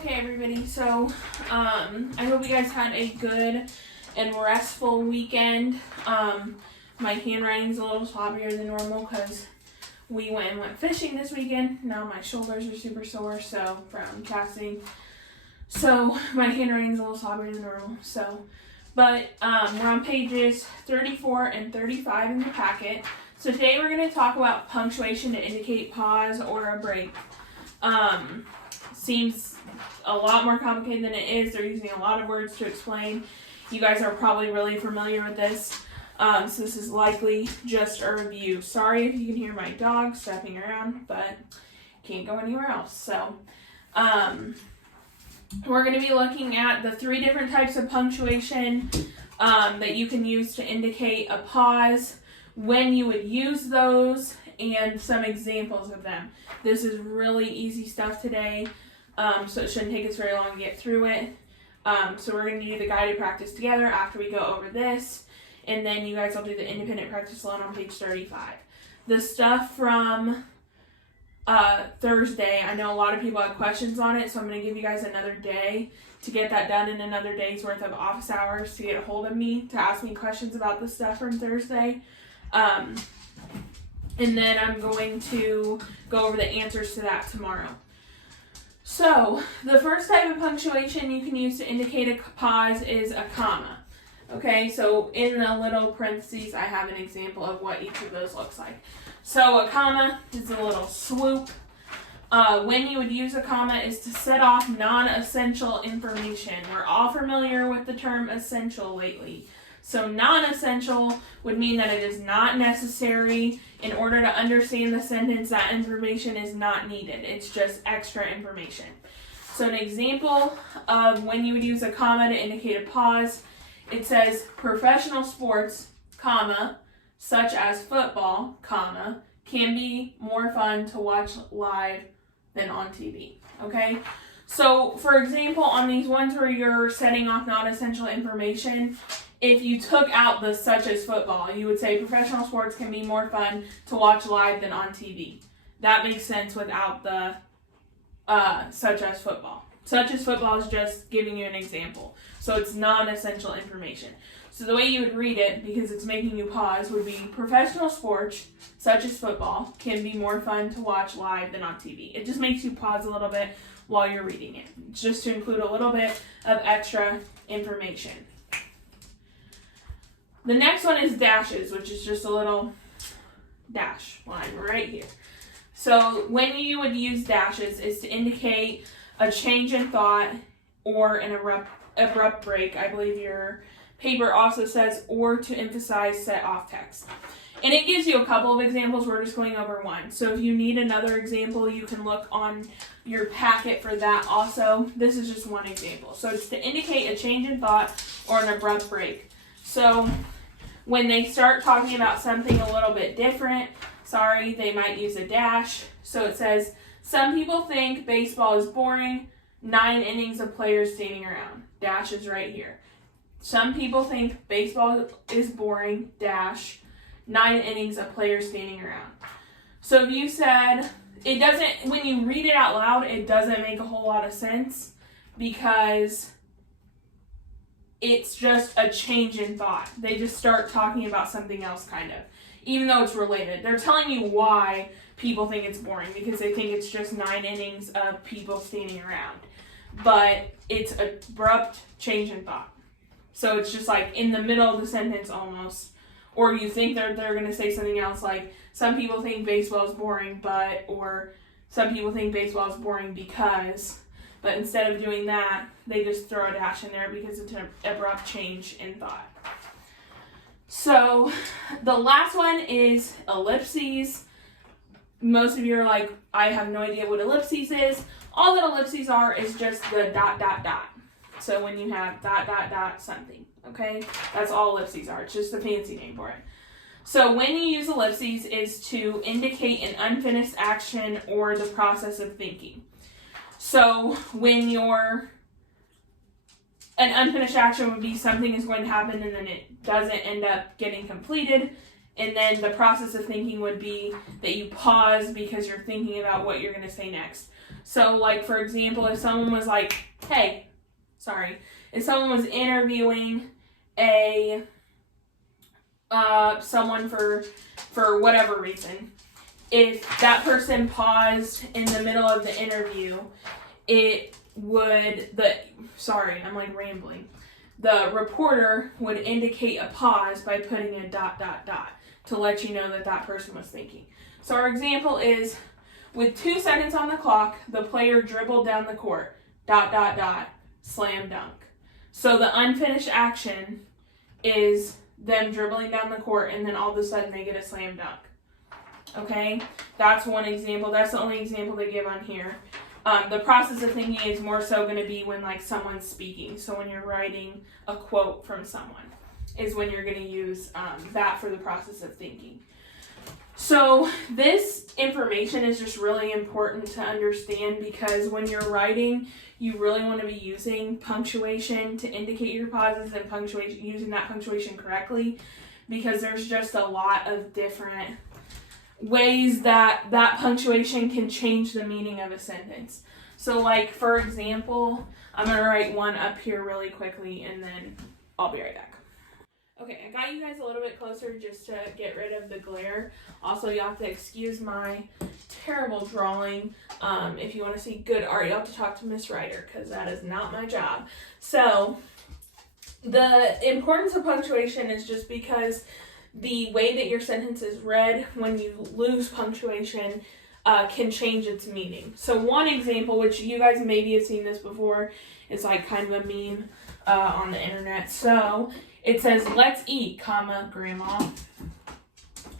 Okay, everybody, so I hope you guys had a good and restful weekend. My handwriting's a little sloppier than normal because we went fishing this weekend. Now my shoulders are super sore, so from casting. So my handwriting's a little sloppier than normal. But we're on pages 34 and 35 in the packet. So today we're going to talk about punctuation to indicate pause or a break. Seems a lot more complicated than it is. They're using a lot of words to explain. You guys are probably really familiar with this. So this is likely just a review. Sorry if you can hear my dog stepping around, but can't go anywhere else. So we're going to be looking at the 3 different types of punctuation that you can use to indicate a pause, when you would use those, and some examples of them. This is really easy stuff today, so it shouldn't take us very long to get through it. So we're going to do the guided practice together after we go over this, and then you guys will do the independent practice alone on page 35. The stuff from Thursday, I know a lot of people have questions on it, so I'm going to give you guys another day to get that done, in another day's worth of office hours to get a hold of me to ask me questions about the stuff from Thursday. And then I'm going to go over the answers to that tomorrow. So, the first type of punctuation you can use to indicate a pause is a comma. Okay, so in the little parentheses, I have an example of what each of those looks like. So, a comma is a little swoop. When you would use a comma is to set off non-essential information. We're all familiar with the term essential lately. So non-essential would mean that it is not necessary. In order to understand the sentence, that information is not needed. It's just extra information. So an example of when you would use a comma to indicate a pause, it says professional sports, comma, such as football, comma, can be more fun to watch live than on TV. Okay? So for example, on these ones where you're setting off non-essential information, if you took out the such as football, you would say professional sports can be more fun to watch live than on TV. That makes sense without the such as football. Such as football is just giving you an example. So it's non-essential information. So the way you would read it, because it's making you pause, would be professional sports, such as football, can be more fun to watch live than on TV. It just makes you pause a little bit while you're reading it, just to include a little bit of extra information. The next one is dashes, which is just a little dash line right here. So when you would use dashes is to indicate a change in thought or an abrupt break. I believe your paper also says, or to emphasize set off text. And it gives you a couple of examples. We're just going over one. So if you need another example, you can look on your packet for that also. This is just one example. So it's to indicate a change in thought or an abrupt break. So when they start talking about something a little bit different, they might use a dash. So it says, some people think baseball is boring, 9 innings of players standing around. Dash is right here. Some people think baseball is boring, dash, 9 innings of players standing around. So if you said, it doesn't, when you read it out loud, it doesn't make a whole lot of sense because it's just a change in thought. They just start talking about something else kind of, even though it's related. They're telling you why people think it's boring because they think it's just 9 innings of people standing around. But it's an abrupt change in thought. So it's just like in the middle of the sentence almost. Or you think they're going to say something else like, some people think baseball is boring, but, or some people think baseball is boring because. But instead of doing that, they just throw a dash in there because it's an abrupt change in thought. So the last one is ellipses. Most of you are like, I have no idea what ellipses is. All that ellipses are is just the ... So when you have ... something, okay? That's all ellipses are. It's just a fancy name for it. So when you use ellipses is to indicate an unfinished action or the process of thinking. So when an unfinished action would be something is going to happen and then it doesn't end up getting completed. And then the process of thinking would be that you pause because you're thinking about what you're going to say next. So, like, for example, if someone was like, if someone was interviewing someone for whatever reason, if that person paused in the middle of the interview, I'm like rambling. The reporter would indicate a pause by putting a ... to let you know that that person was thinking. So our example is, with 2 seconds on the clock, the player dribbled down the court, ... slam dunk. So the unfinished action is them dribbling down the court, and then all of a sudden they get a slam dunk. Okay, that's one example. That's the only example they give on here. The process of thinking is more so going to be when like someone's speaking. So when you're writing a quote from someone is when you're going to use that for the process of thinking. So this information is just really important to understand, because when you're writing, you really want to be using punctuation to indicate your pauses and punctuation, using that punctuation correctly, because there's just a lot of different ways that punctuation can change the meaning of a sentence. So like, for example, I'm going to write one up here really quickly and then I'll be right back. Okay, I got you guys a little bit closer just to get rid of the glare. Also, you have to excuse my terrible drawing. If you want to see good art, you have to talk to Miss Ryder, because that is not my job. So, the importance of punctuation is just because the way that your sentence is read when you lose punctuation can change its meaning. So one example, which you guys maybe have seen this before, is like kind of a meme on the internet. So it says, "Let's eat, comma, Grandma."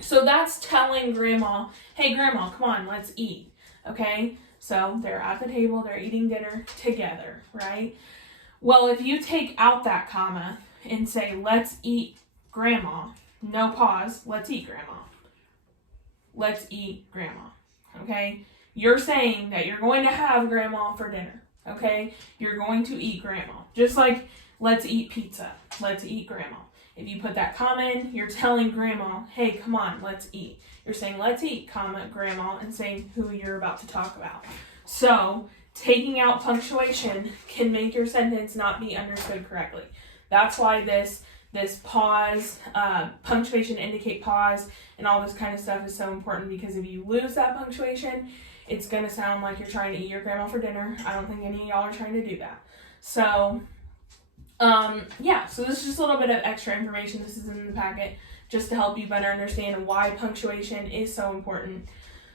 So that's telling Grandma, hey, Grandma, come on, let's eat. Okay? So they're at the table, they're eating dinner together, right? Well, if you take out that comma and say, "Let's eat, Grandma," no pause, let's eat, Grandma. Let's eat, Grandma. Okay? You're saying that you're going to have Grandma for dinner. Okay? You're going to eat Grandma. Just like, let's eat pizza. Let's eat, Grandma. If you put that comma in, you're telling Grandma, hey, come on, let's eat. You're saying, let's eat, comma, Grandma, and saying who you're about to talk about. So, taking out punctuation can make your sentence not be understood correctly. That's why this pause, punctuation indicate pause, and all this kind of stuff is so important, because if you lose that punctuation, it's going to sound like you're trying to eat your grandma for dinner. I don't think any of y'all are trying to do that. So, so this is just a little bit of extra information. This is in the packet just to help you better understand why punctuation is so important.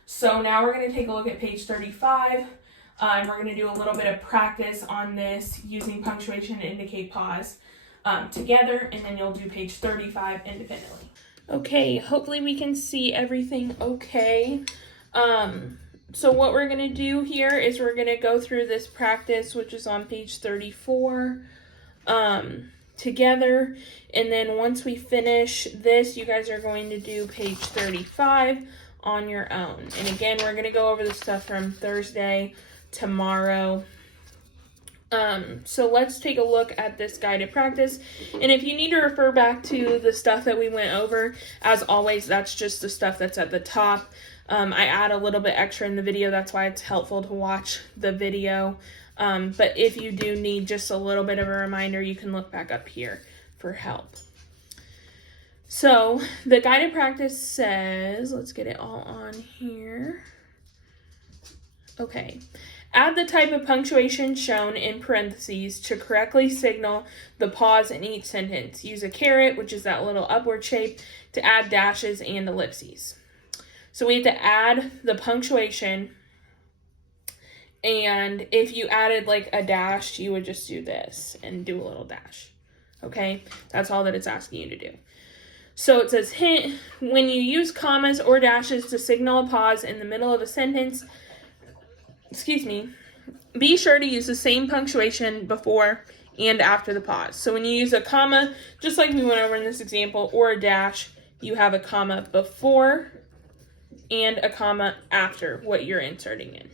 So now we're going to take a look at page 35, and we're going to do a little bit of practice on this using punctuation to indicate pause together, and then you'll do page 35 independently. Okay, hopefully we can see everything okay. So what we're going to do here is we're going to go through this practice, which is on page 34, together, and then once we finish this, you guys are going to do page 35 on your own. And again, we're going to go over the stuff from Thursday, tomorrow. So let's take a look at this guided practice. And if you need to refer back to the stuff that we went over, as always, that's just the stuff that's at the top. I add a little bit extra in the video. That's why it's helpful to watch the video. But if you do need just a little bit of a reminder, you can look back up here for help. So the guided practice says, let's get it all on here. Okay. Add the type of punctuation shown in parentheses to correctly signal the pause in each sentence. Use a caret, which is that little upward shape, to add dashes and ellipses. So we have to add the punctuation, and if you added like a dash, you would just do this and do a little dash. Okay? That's all that it's asking you to do. So it says, hint, when you use commas or dashes to signal a pause in the middle of a sentence, be sure to use the same punctuation before and after the pause. So when you use a comma, just like we went over in this example, or a dash, you have a comma before and a comma after what you're inserting in.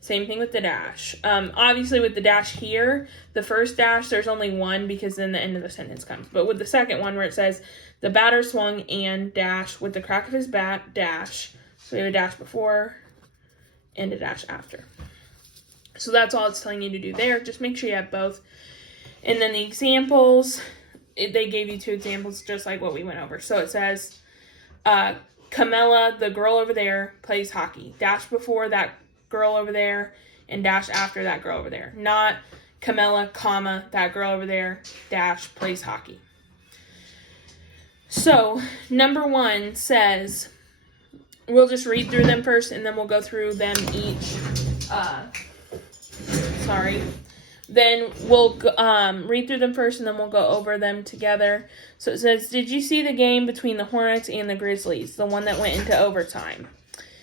Same thing with the dash. Obviously with the dash here, the first dash, there's only one because then the end of the sentence comes. But with the second one where it says, the batter swung and dash with the crack of his bat, dash. So we have a dash before and a dash after. So that's all it's telling you to do there. Just make sure you have both. And then the examples, they gave you 2 examples just like what we went over. So it says, Camilla, the girl over there, plays hockey. Dash before that girl over there and dash after that girl over there. Not Camilla, comma, that girl over there, dash, plays hockey. So, number 1 says, we'll just read through them first and then we'll go through them each. Then we'll read through them first and then we'll go over them together. So it says, did you see the game between the Hornets and the Grizzlies, the one that went into overtime?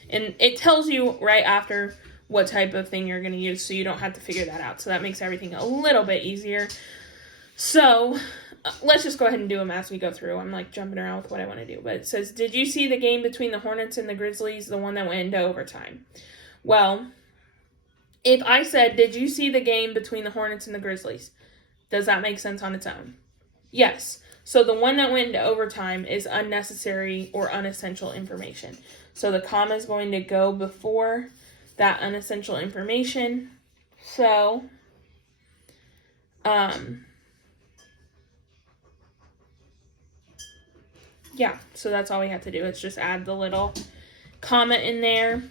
And it tells you right after what type of thing you're going to use, so you don't have to figure that out. So that makes everything a little bit easier. So let's just go ahead and do them as we go through. I'm like jumping around with what I want to do. But it says, did you see the game between the Hornets and the Grizzlies, the one that went into overtime? Well, if I said, did you see the game between the Hornets and the Grizzlies? Does that make sense on its own? Yes. So the one that went into overtime is unnecessary or unessential information. So the comma is going to go before that unessential information. So, yeah, so that's all we have to do. It's just add the little comma in there.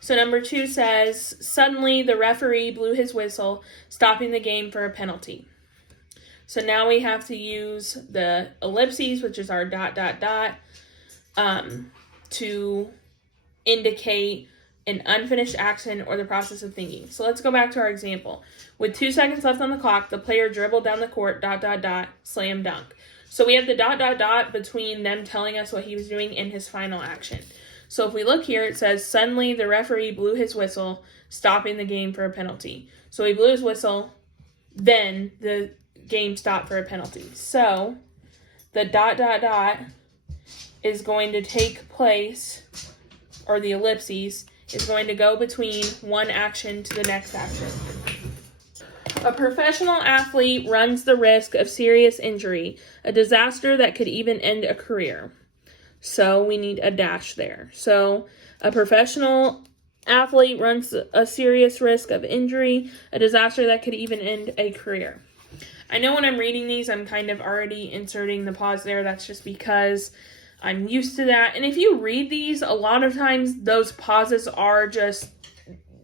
So number 2 says, suddenly the referee blew his whistle, stopping the game for a penalty. So now we have to use the ellipses, which is our ... to indicate an unfinished action or the process of thinking. So let's go back to our example. With 2 seconds left on the clock, the player dribbled down the court, ... slam dunk. So we have the ... between them telling us what he was doing and his final action. So if we look here, it says, suddenly the referee blew his whistle, stopping the game for a penalty. So he blew his whistle, then the game stopped for a penalty. So the ... is going to take place, or the ellipses, is going to go between one action to the next action. A professional athlete runs the risk of serious injury, a disaster that could even end a career. So we need a dash there. So a professional athlete runs a serious risk of injury, a disaster that could even end a career. I know when I'm reading these, I'm kind of already inserting the pause there. That's just because I'm used to that. And if you read these, a lot of times those pauses are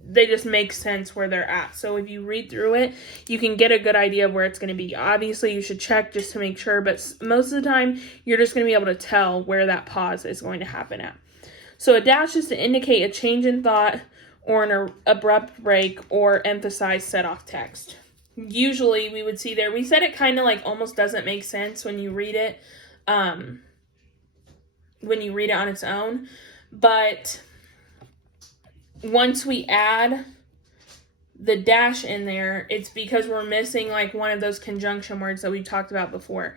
they just make sense where they're at. So if you read through it, you can get a good idea of where it's going to be. Obviously, you should check just to make sure, but most of the time, you're just going to be able to tell where that pause is going to happen at. So a dash is to indicate a change in thought or an abrupt break or emphasize set-off text. Usually, we would see there, we said it kind of like almost doesn't make sense when you read it, on its own, but once we add the dash in there, it's because we're missing like one of those conjunction words that we talked about before,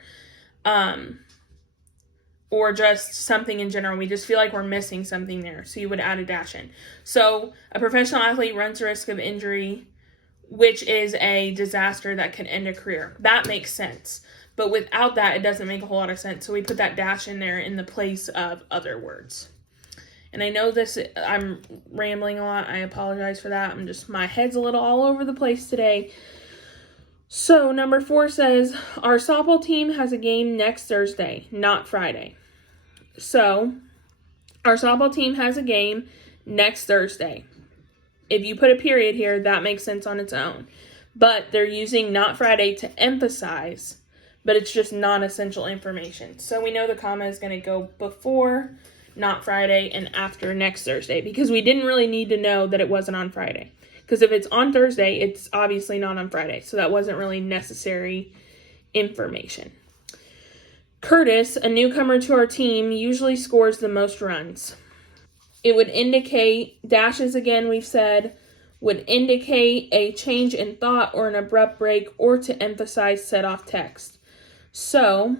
or just something in general. We just feel like we're missing something there, so you would add a dash in. So a professional athlete runs the risk of injury, which is a disaster that could end a career. That makes sense, but without that, it doesn't make a whole lot of sense. So we put that dash in there in the place of other words. And I know I'm rambling a lot. I apologize for that. My head's a little all over the place today. So number 4 says, our softball team has a game next Thursday, not Friday. So our softball team has a game next Thursday. If you put a period here, that makes sense on its own. But they're using not Friday to emphasize, but it's just non-essential information. So we know the comma is going to go before not Friday and after next Thursday, because we didn't really need to know that it wasn't on Friday. Because if it's on Thursday, it's obviously not on Friday. So that wasn't really necessary information. Curtis, a newcomer to our team, usually scores the most runs. It would indicate, dashes again we've said, would indicate a change in thought or an abrupt break or to emphasize set-off text. So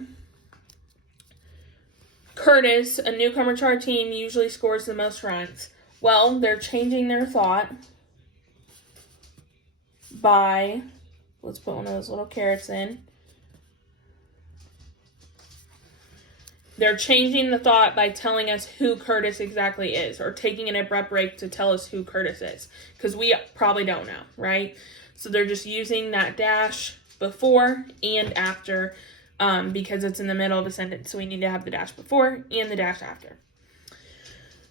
Curtis, a newcomer to our team, usually scores the most runs. Well, they're changing their thought by, let's put one of those little carrots in. they're changing the thought by telling us who Curtis exactly is, or taking an abrupt break to tell us who Curtis is, because we probably don't know, right? So they're just using that dash before and after, because it's in the middle of a sentence, so we need to have the dash before and the dash after.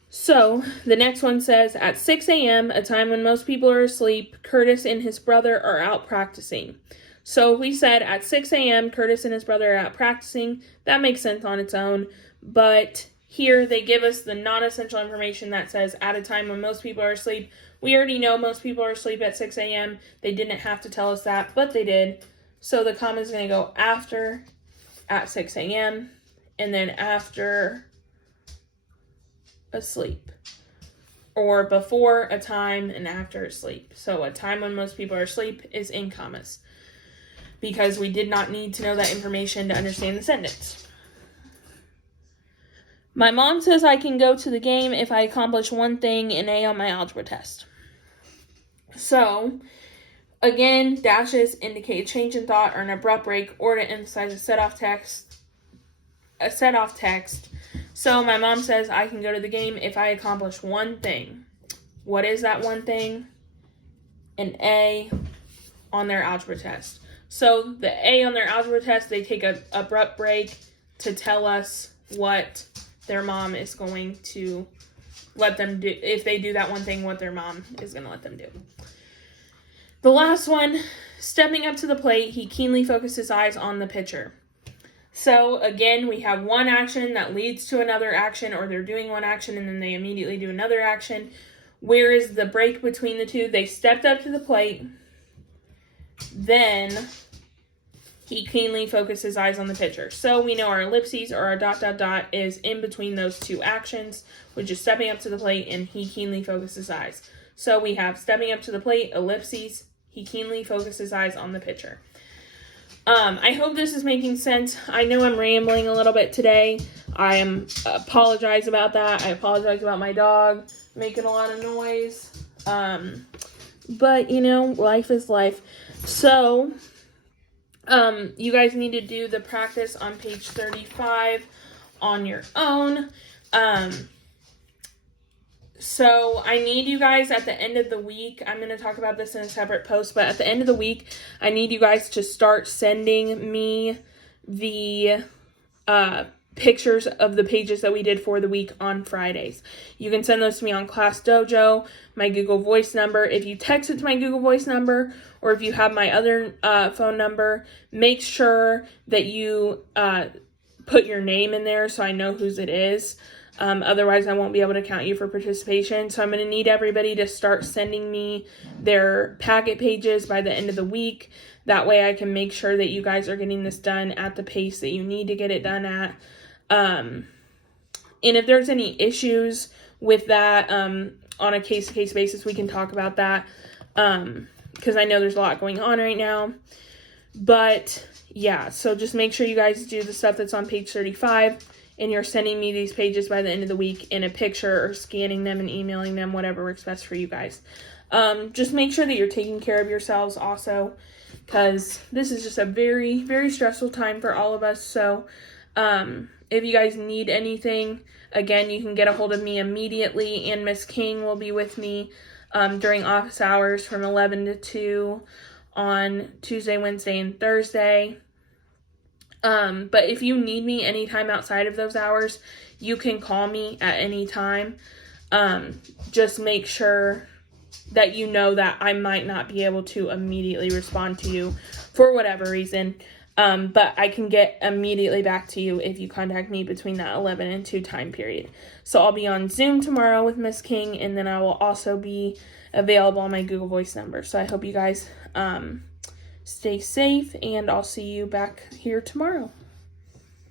So the next one says, at 6 a.m., a time when most people are asleep, Curtis and his brother are out practicing. So we said at 6 a.m., Curtis and his brother are out practicing. That makes sense on its own. But here they give us the non-essential information that says at a time when most people are asleep. We already know most people are asleep at 6 a.m. They didn't have to tell us that, but they did. So the comma is going to go after at 6 a.m. and then after asleep. Or before a time and after asleep. So a time when most people are asleep is in commas, because we did not need to know that information to understand the sentence. My mom says I can go to the game if I accomplish one thing, an A on my algebra test. So, again, dashes indicate a change in thought or an abrupt break, or to emphasize a set off text. So my mom says I can go to the game if I accomplish one thing. What is that one thing? An A on their algebra test. So the A on their algebra test, they take an abrupt break to tell us what their mom is going to let them do. If they do that one thing, what their mom is going to let them do. The last one, stepping up to the plate, he keenly focused his eyes on the pitcher. So again, we have one action that leads to another action, or they're doing one action and then they immediately do another action. Where is the break between the two? They stepped up to the plate. Then he keenly focused his eyes on the pitcher. So we know our ellipses or our ... is in between those two actions, which is stepping up to the plate and he keenly focused his eyes. So we have stepping up to the plate, ellipses, he keenly focused his eyes on the pitcher. I hope this is making sense. I know I'm rambling a little bit today. I apologize about that. I apologize about my dog making a lot of noise. But, life is life. So, you guys need to do the practice on page 35 on your own. So I need you guys at the end of the week, I'm going to talk about this in a separate post, but at the end of the week, I need you guys to start sending me the pictures of the pages that we did for the week on Fridays. You can send those to me on Class Dojo, my Google Voice number. If you text it to my Google Voice number, or if you have my other phone number, make sure that you put your name in there so I know whose it is. Otherwise, I won't be able to count you for participation. So I'm going to need everybody to start sending me their packet pages by the end of the week. That way I can make sure that you guys are getting this done at the pace that you need to get it done at. And if there's any issues with that, on a case-to-case basis, we can talk about that. Because I know there's a lot going on right now. But yeah, so just make sure you guys do the stuff that's on page 35. And you're sending me these pages by the end of the week in a picture, or scanning them and emailing them, whatever works best for you guys. Just make sure that you're taking care of yourselves also, because this is just a very, very stressful time for all of us. So if you guys need anything, again, you can get a hold of me immediately, and Miss King will be with me during office hours from 11 to 2 on Tuesday, Wednesday, and Thursday. But if you need me anytime outside of those hours, you can call me at any time. Just make sure that you know that I might not be able to immediately respond to you for whatever reason. But I can get immediately back to you if you contact me between that 11 and 2 time period. So I'll be on Zoom tomorrow with Miss King, and then I will also be available on my Google Voice number. So I hope you guys, stay safe, and I'll see you back here tomorrow.